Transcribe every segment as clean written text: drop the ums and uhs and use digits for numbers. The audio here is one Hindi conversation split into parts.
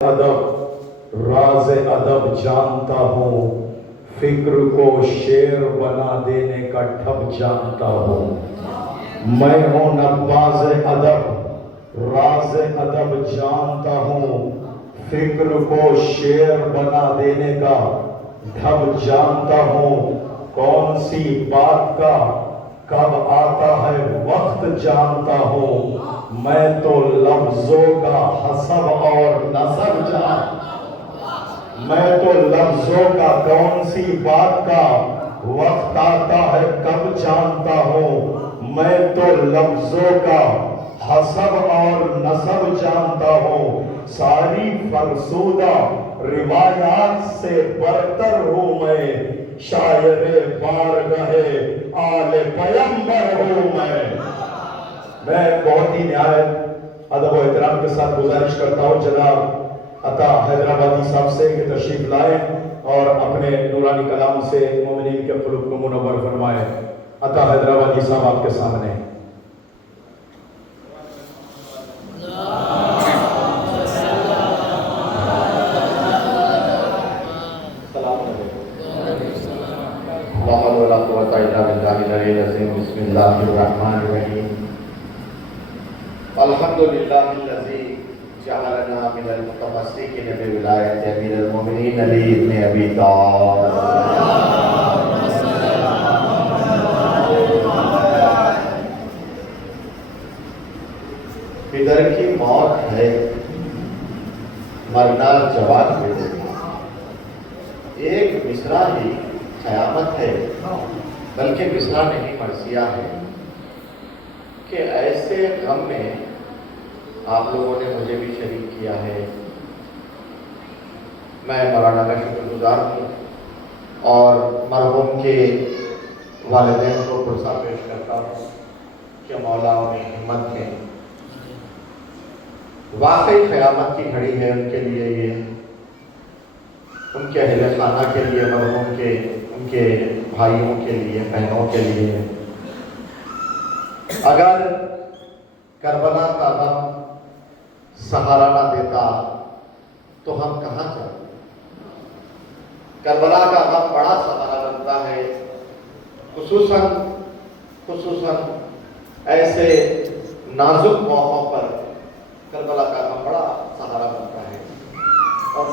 अदब राज अदब जानता हूँ, फिक्र को शेर बना देने का ठब जानता हूँ। मैं हूँ नब्बाज अदब राज अदब जानता हूँ, फिक्र को शेर बना देने का ढब जानता हूँ। कौन सी बात का कब आता है वक्त जानता हूँ। मैं तो लफ्जों का हसब और नसब जानता हूँ। मैं तो लफ्जों का कौन सी बात का वक्त आता है कब जानता हूँ। मैं तो लफ्जों का हसब और नसब जानता हूँ। सारी फरसूदा रिवायात से बरतर हूँ मैं, शायरे बारगाहे आले पैगंबर हूँ मैं बहुत ही न्यायत अदब और एहतराम के साथ गुजारिश करता हूँ जनाब अता हैदराबादी साहब से कि तशरीफ लाए और अपने नूरानी कलाम से मोमिनीन के कुलूब को मुनव्वर फरमाए। अता हैदराबादी साहब आपके सामने। बिस्मिल्लाहिर्रहमानिर्रहीम। अल्हम्दुलिल्लाहिल्लज़ी जअलना मिनल मुतमस्सिकीन बिविलायति अमीरुल मोमिनीन अली इब्न अबी तालिब। इधर की मौत है, मरना जवाब दे देगा। एक मिसरा ही क़यामत है, बल्कि मिसरा नहीं मरसिया है कि ऐसे गम में आप लोगों ने मुझे भी शरीक किया है। मैं मौलाना का शुक्रगुजार हूँ और मरहूम के वालिदैन को पुरसा पेश करता हूँ कि मौला उन्हें हिम्मत दें। वाकई क़यामत की घड़ी है उनके लिए, ये उनके अहले खाना के लिए, मरहूम के उनके भाइयों के लिए, बहनों के लिए। अगर करबला का गम सहारा ना देता तो हम कहाँ जाते। करबला का गम बड़ा सहारा बनता है, खुसूसन ऐसे नाजुक मौक़ों पर करबला का गम बड़ा सहारा बनता है। और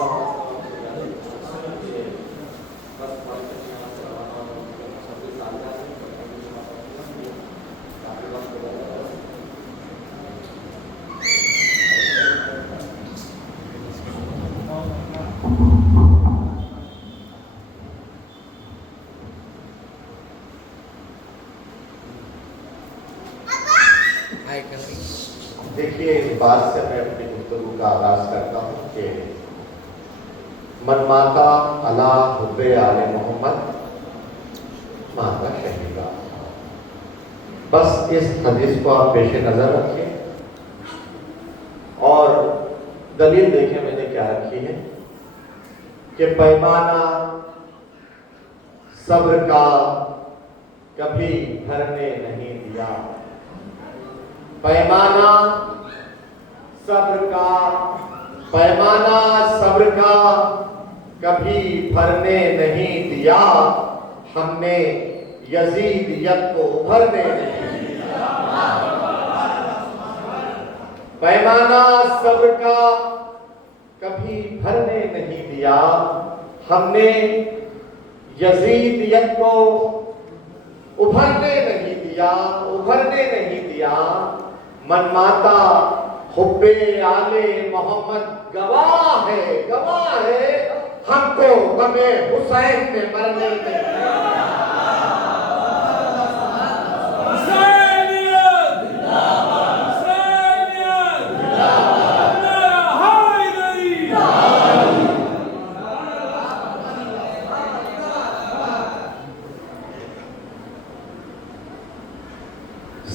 देखिए, इस बात से मैं अपनी गुफ्तगू का आगाज करता हूँ कि मन माता अला हुब्बे आले मोहम्मद माता शहीदा। बस इस हदीस को आप पेश नज़र रखें और दलील देखें मैंने क्या रखी है कि पैमाना सब्र का कभी भरने नहीं दिया। पैमाना सब्र का कभी भरने नहीं दिया। हमने यजीदियत को भरने नहीं दिया। पैमाना सब्र का कभी भरने नहीं दिया। हमने यजीदियत को उभरने नहीं दिया। मनमाता हुब्बे आले मोहम्मद गवाह है हमको गमे हुसैन में मरने नहीं दिया।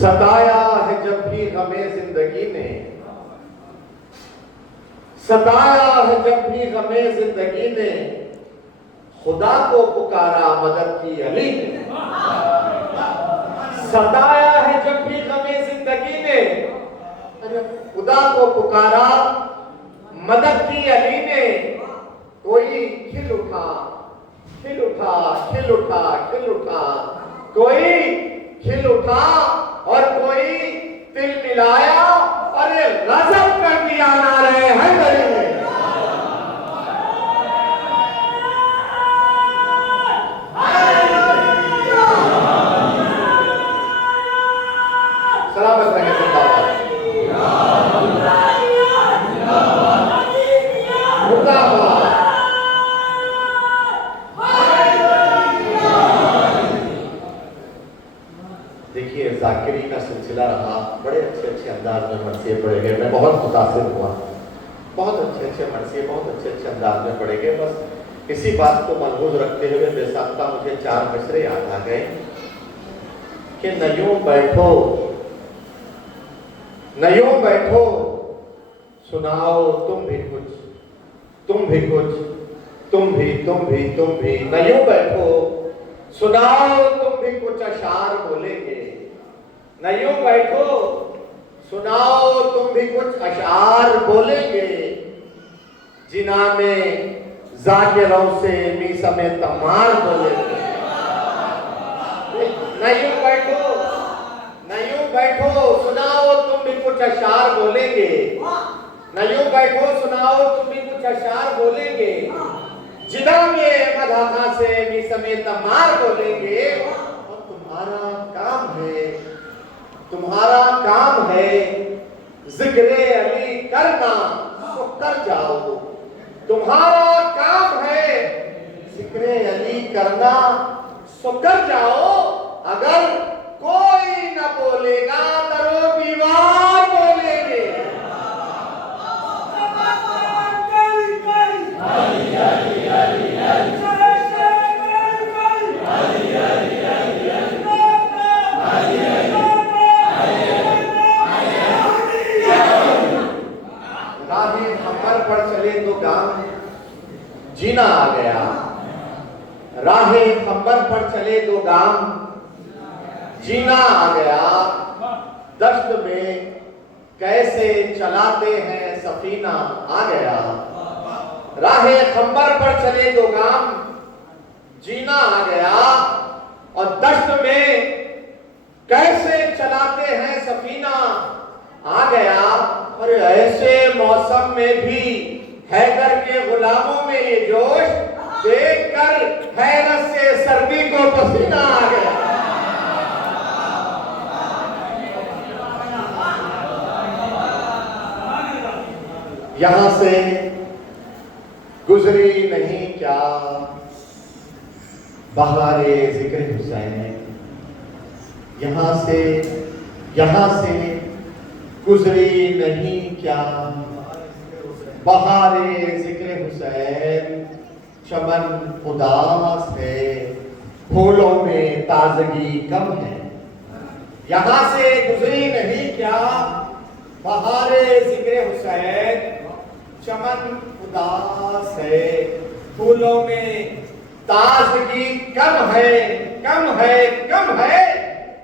सताया है जब भी गमे जिंदगी ने, सताया है जब भी गमे जिंदगी ने, खुदा को पुकारा मदद की अली ने। सताया है जब भी गमे जिंदगी ने, खुदा को पुकारा मदद की अली ने, कोई खिल उठा, खिल उठा, खिल उठा, खिल उठा, कोई खिल उठा और कोई तिल मिलाया, अरे गजब कर दिया नारे हैदरी ने। सलामत रहे जिंदाबाद, मुर्दाबाद। देखिए जाकिरी का सिलसिला रहा, बड़े अच्छे अच्छे अंदाज में मरसिए पढ़े गए। मैं बहुत मुतासिर हुआ, बहुत अच्छे अच्छे मरसिए बहुत अच्छे अच्छे अंदाज में पढ़े गए। बस इसी बात को मलहूज रखते हुए बेसाख्ता मुझे 4 मिसरे याद आ गए कि न यूं बैठो, न यूं बैठो, सुनाओ तुम भी कुछ, तुम भी कुछ, तुम भी, तुम भी, तुम भी। न यूं बैठो, सुनाओ तुम भी कुछ अशार बोलेंगे। न यूं बैठो, सुनाओ तुम भी कुछ अशार बोलेंगे। जिना में जाकिरों से मी समेत तमार बोलेंगे। न यूं बैठो, न यूं बैठो, सुनाओ तुम भी कुछ अशार बोलेंगे। न यूं बैठो, सुनाओ तुम भी कुछ अशार बोलेंगे। जिदा में मदाहा से मी समेत तमार बोलेंगे। और तुम्हारा काम है, तुम्हारा काम है जिक्रे अली करना, तो कर जाओ। तुम्हारा काम है जिक्रे अली करना, सो कर जाओ। अगर कोई न बोलेगा दरो दीवार बोलेंगे। राहें खंबर पर चले तो गाम जीना आ गया। राहें खंबर पर चले तो गाम जीना आ गया। दश्त में कैसे चलाते हैं सफीना आ गया। राहें खंबर पर चले तो गाम जीना आ गया। और दश्त में कैसे चलाते हैं सफीना आ गया। और ऐसे मौसम में भी हैदर के गुलामों में ये जोश देखकर हैरत से सर्दी को पसीना आ गया। यहां से गुजरी नहीं क्या बहारे जिक्र हुसैन। यहां से गुजरी नहीं क्या बहारे जिक्र हुसैन। चमन उदास है, फूलों में ताजगी कम है। यहां से गुजरी नहीं क्या बहारे जिक्र हुसैन। चमन उदास है, फूलों में ताजगी कम है, कम है, कम है।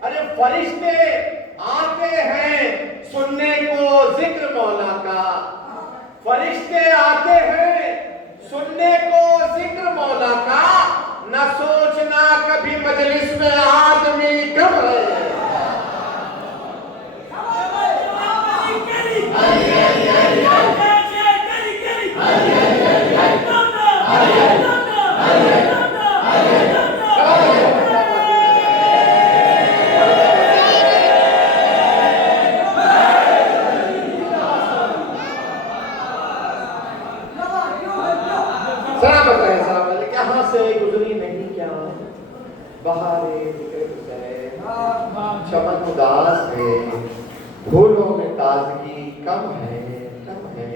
अरे फरिश्ते आते हैं सुनने को जिक्र मौला का। फरिश्ते आते हैं सुनने को जिक्र मौला का। न सोचना कभी मजलिस में आदमी कम है। गुजरी नहीं क्या बहारे जिक्र हुसैन। चमन उदास है, फूलों में ताजगी कम है, कम है।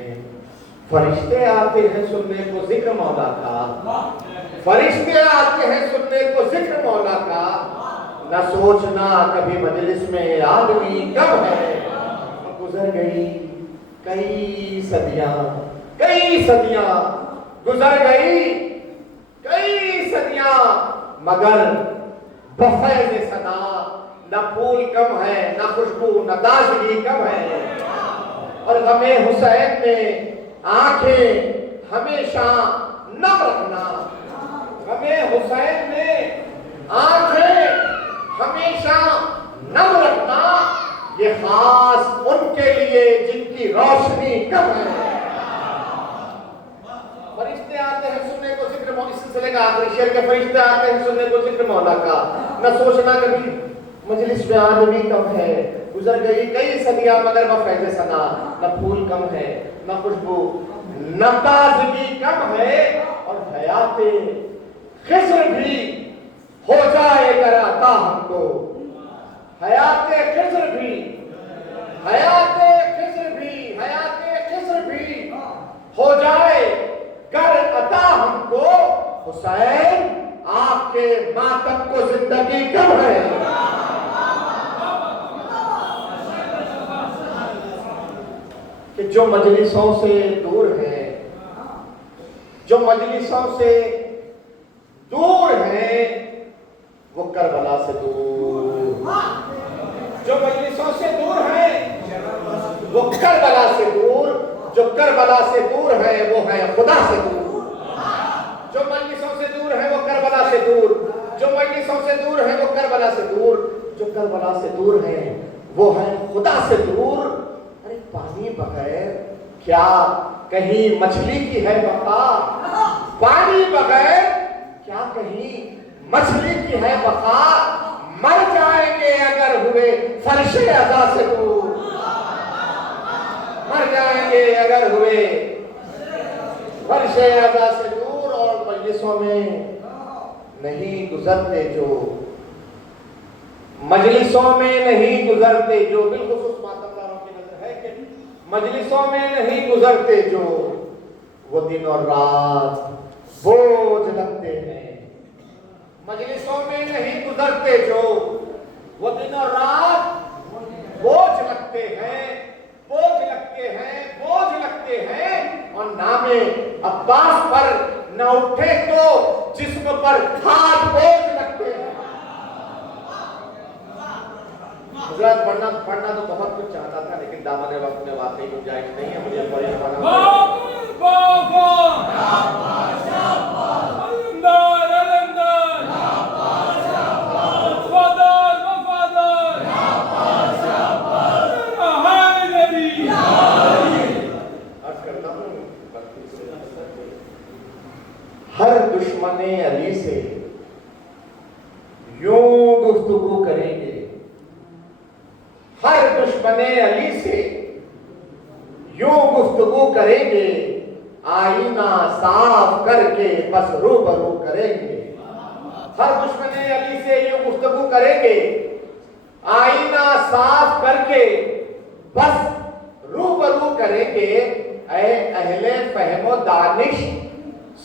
फरिश्ते आते हैं सुनने को जिक्र मौला का। फरिश्ते आते हैं सुनने को जिक्र मौला का। न सोचना कभी मजलिस में आदमी कम है। गुजर गई कई सदियां, कई सदियां गुजर गई कई सदियां, मगर बफैज़ सदा न फूल कम है, न खुशबू, न ताजगी कम है। और गमे हुसैन में आंखें हमेशा नम रखना। गमे हुसैन में आंखें हमेशा नम रखना, ये खास उनके लिए जिनकी रोशनी कम है। फरिश्ते आते हैं सुनने को जिक्र मौला, इस सिलसिले का आखिरी शेर के फरिश्ते आते हैं सुनने को जिक्र मौला का। न सोचना कभी मजलिस में आदमी कम है, गुजर गई कई सदियां मगर वह फैज़े सना। न फूल कम है न खुशबू न ताजगी कम है, और हयाते खिज़्र भी हो जाए कराता हमको। हयाते खिज़्र भी, हयाते खिज़्र भी, हयाते खिज़्र भी हो जाए कर अता हमको। हुसैन आपके मातम को जिंदगी कम है। कि जो मजलिसों से दूर है, जो मजलिसों से दूर है, वो करबला से दूर। जो मजलिसों से दूर है वो करबला से दूर, जो करबला से दूर है वो है खुदा से दूर। जो मजलिसों से दूर है वो करबला से दूर, जो मजलिसों से दूर है वो करबला से दूर, जो करबला से दूर है वो है खुदा से दूर। अरे पानी बगैर क्या कहीं मछली की है बका? पानी बगैर क्या कहीं मछली की है बका? मर जाएंगे अगर हुए फर्शे अज़ा से दूर, मर जाएंगे अगर हुए फर्शे अज़ा से दूर। और मजलिसों में नहीं गुजरते जो, मजलिसों में नहीं गुजरते जो, बिलखुसूस मातमदारों की नजर है कि मजलिसों में नहीं गुजरते जो, वो दिन और रात बोझ लगते हैं। मजलिसों में नहीं गुजरते जो, वो दिन और रात बोझ लगते हैं, बोझ लगते हैं, बोझ लगते हैं। और नामे अब्बास पर न उठे तो जिस्म पर हाथ बोझ लगते हैं। गुजरात पढ़ना तो बहुत कुछ चाहता था, लेकिन दामन वक्त में वाकई गुंजाइश नहीं है। मुझे बड़े हर दुश्मने अली से यूं गुफ्तगू करेंगे, हर दुश्मने अली से यूं गुफ्तगू करेंगे, आईना साफ करके बस रूबरू करेंगे। हर दुश्मने अली से यूं गुफ्तगू करेंगे, आईना साफ करके बस रूबरू करेंगे। ऐ अहले फहमो दानिश,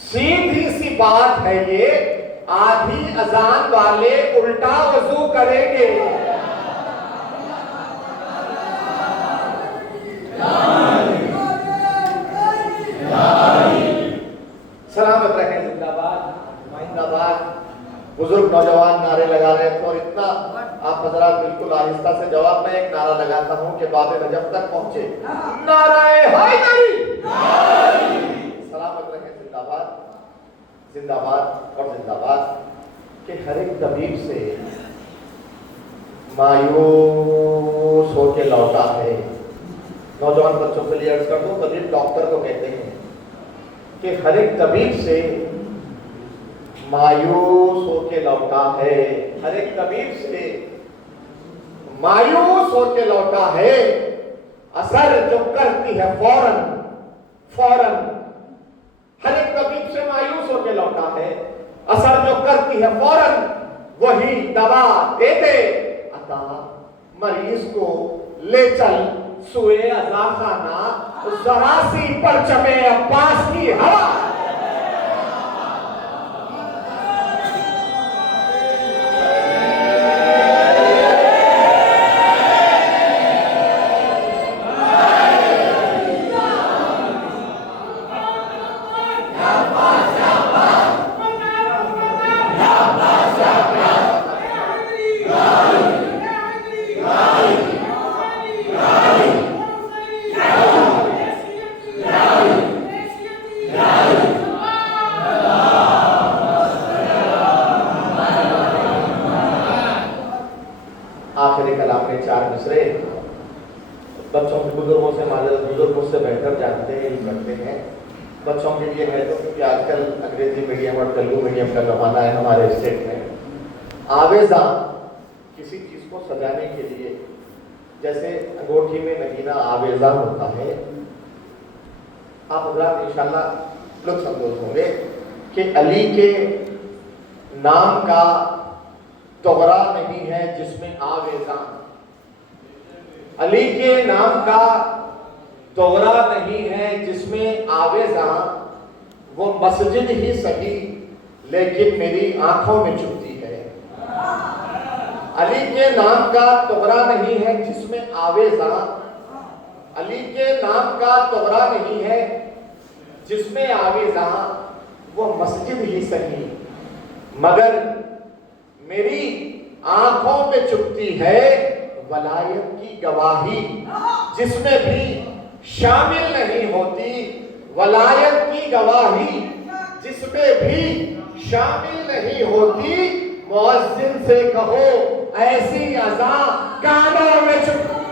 सीधी सी बात है ये, आधी अजान वाले उल्टा वजू करेंगे। सलामत रहें, जिंदाबाद जिंदाबाद। बुजुर्ग नौजवान नारे लगा रहे थे और इतना आप हजरात बिल्कुल आहिस्ता से जवाब, मैं एक नारा लगाता हूं कि बाबे नजफ तक पहुंचे। नाराए हैदरी, सलामत रहें, जिंदाबाद जिंदाबाद और जिंदाबाद। कि हर एक तबीब से मायूस होके लौटा है। नौजवान बच्चों के लिए अर्ज कर दूं, तबीब डॉक्टर को कहते हैं कि हर एक तबीब से मायूस होके लौटा है, हर एक तबीब से मायूस होके लौटा है। असर जो करती है फौरन फौरन, हर एक तबीब से मायूस होके लौटा है। असर जो करती है फौरन वही दवा दे दे अता। मरीज को ले चल सुए अज़ा खाना, जरा सी परचमे अब्बास की हवा। बच्चों के लिए है तो, क्योंकि आजकल अंग्रेजी मीडियम और तेलुगु मीडियम का जमाना है हमारे स्टेट में। आवेजा किसी चीज को सजाने के लिए, जैसे अंगूठी में नगीना आवेजा होता है। आप हजरात इंशाल्लाह लुत्फ अंदोज होंगे कि अली के नाम का तोहरा नहीं है जिसमें आवेजा, अली के नाम का तोहरा नहीं है जिसमें आवेजा, वो मस्जिद ही सही लेकिन मेरी आंखों में चुभती है। अली के नाम का तोहरा नहीं है जिसमें आवेजा, अली के नाम का तोहरा नहीं है जिसमें आवेजा, वो मस्जिद ही सही मगर मेरी आंखों में चुभती है वलायत की गवाही जिसमें भी शामिल नहीं होती, वलायत की गवाही जिसमें भी शामिल नहीं होती। मुअज्जिन से कहो ऐसी अज़ां कानों में चुभती।